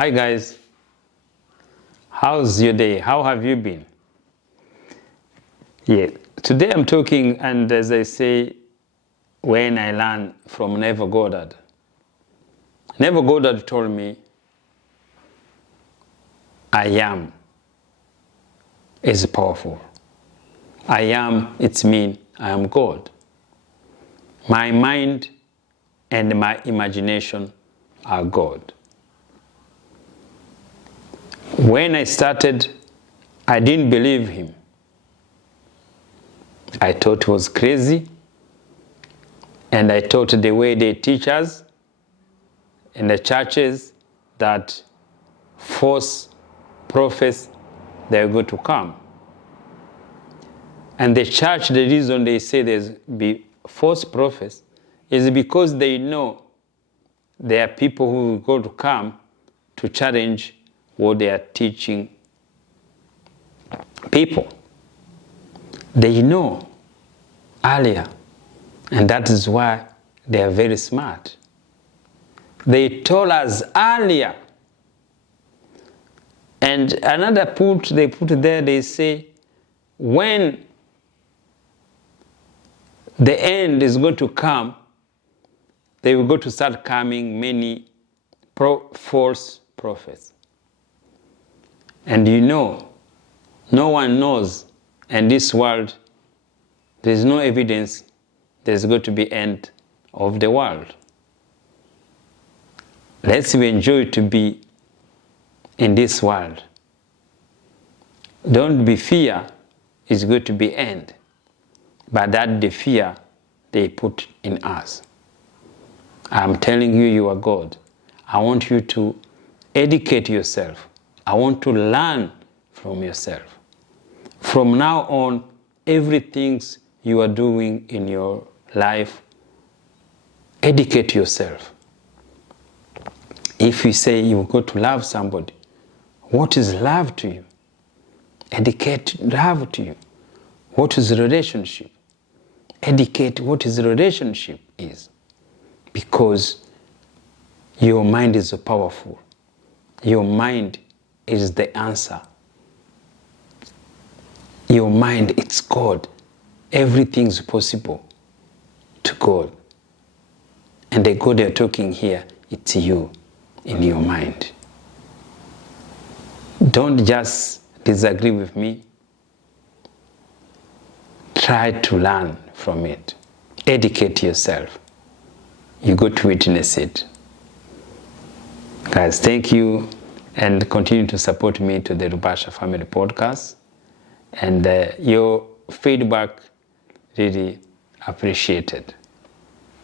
Hi guys, how's your day? How have you been? Today I'm talking, and as I say, when I learned from Neville Goddard. Neville Goddard told me, I am is powerful. I am, it's mean I am God. My mind and my imagination are God. When I started, I didn't believe him. I thought he was crazy, and I thought the way they teach us in the churches that false prophets, they're going to come. And the church, the reason they say there's be false prophets is because they know there are people who will go to come to challenge what they are teaching people. They know earlier, and that is why they are very smart. They told us earlier. And another they put there, they say, when the end is going to come, they will go to start coming many false prophets. And you know, no one knows in this world, there's no evidence there's going to be end of the world. Let's enjoy to be in this world. Don't be fear is going to be end, but that the fear they put in us. I'm telling you, you are God. I want you to educate yourself. I want to learn from yourself. From now on, everything you are doing in your life, educate yourself. If you say you've got to love somebody, what is love to you? Educate love to you. What is relationship? Educate what is relationship is. Because your mind is powerful. Your mind is the answer. Your mind, it's God. Everything's possible to God. And the God you're talking here, it's you in your mind. Don't just disagree with me. Try to learn from it. Educate yourself. You got to witness it. Guys, thank you, and continue to support me to the Rubasha Family Podcast. And your feedback really appreciated.